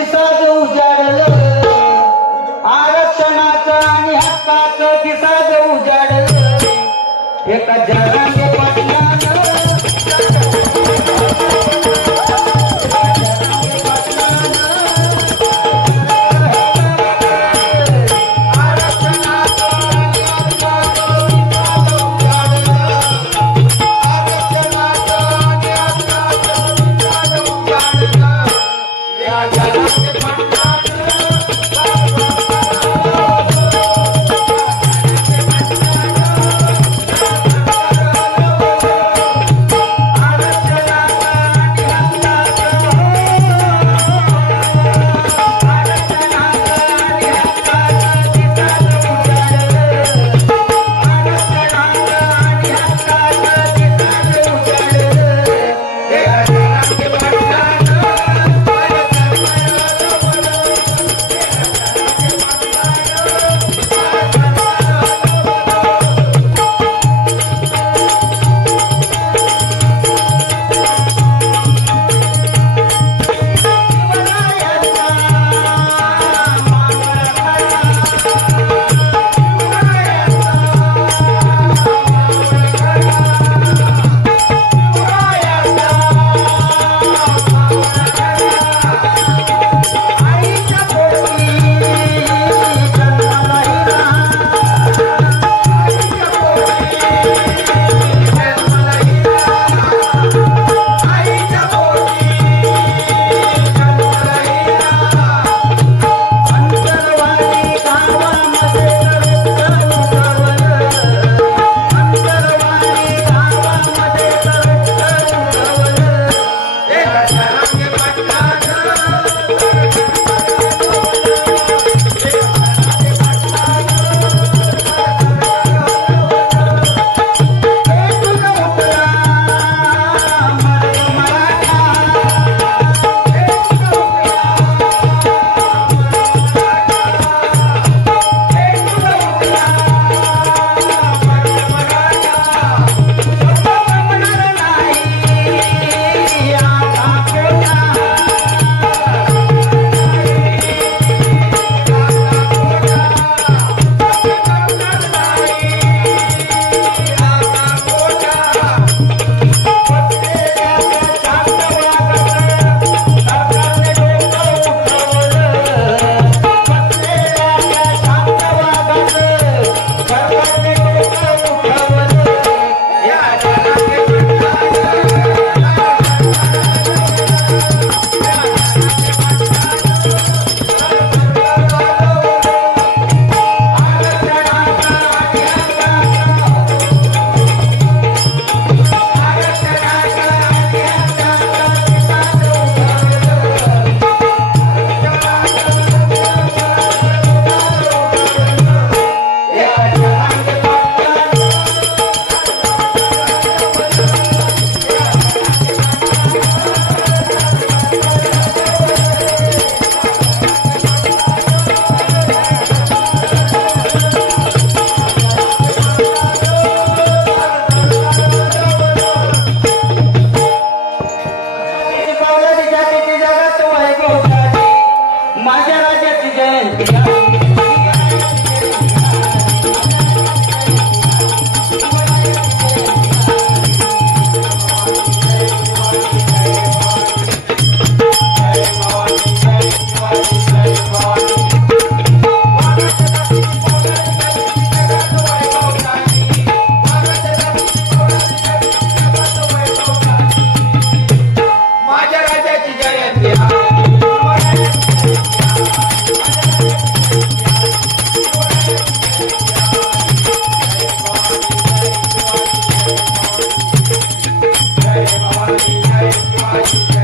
habitável de Gracias. ¡Cállate! Bye.